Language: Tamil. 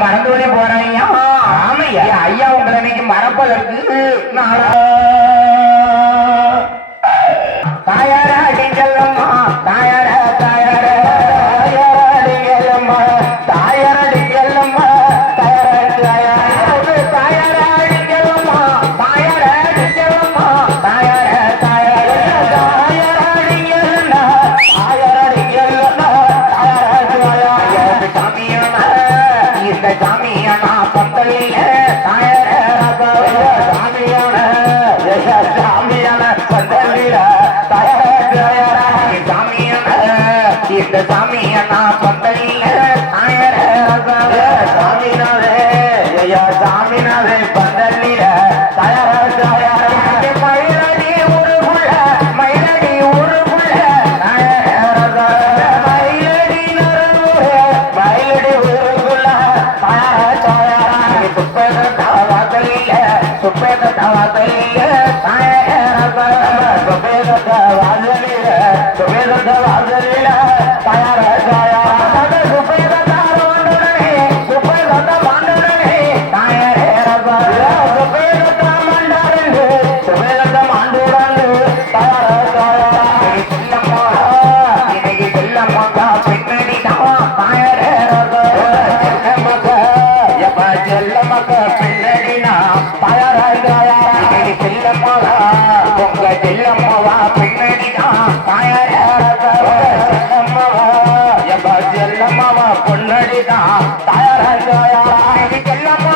மறந்துவனே போறாங்க ஆமையா. ஐயா உங்களை இன்னைக்கு மறப்பதற்கு நான் தாயாரா அடிஞ்சல்லம்மா சாமியான பந்தலில தயார இந்த சாமி செல்லம்மவா? பின்னணியா தாயாரம்மவா எப்பா செல்லம்மவா? பொன்னடிதான் தாயாரா செல்லம்மா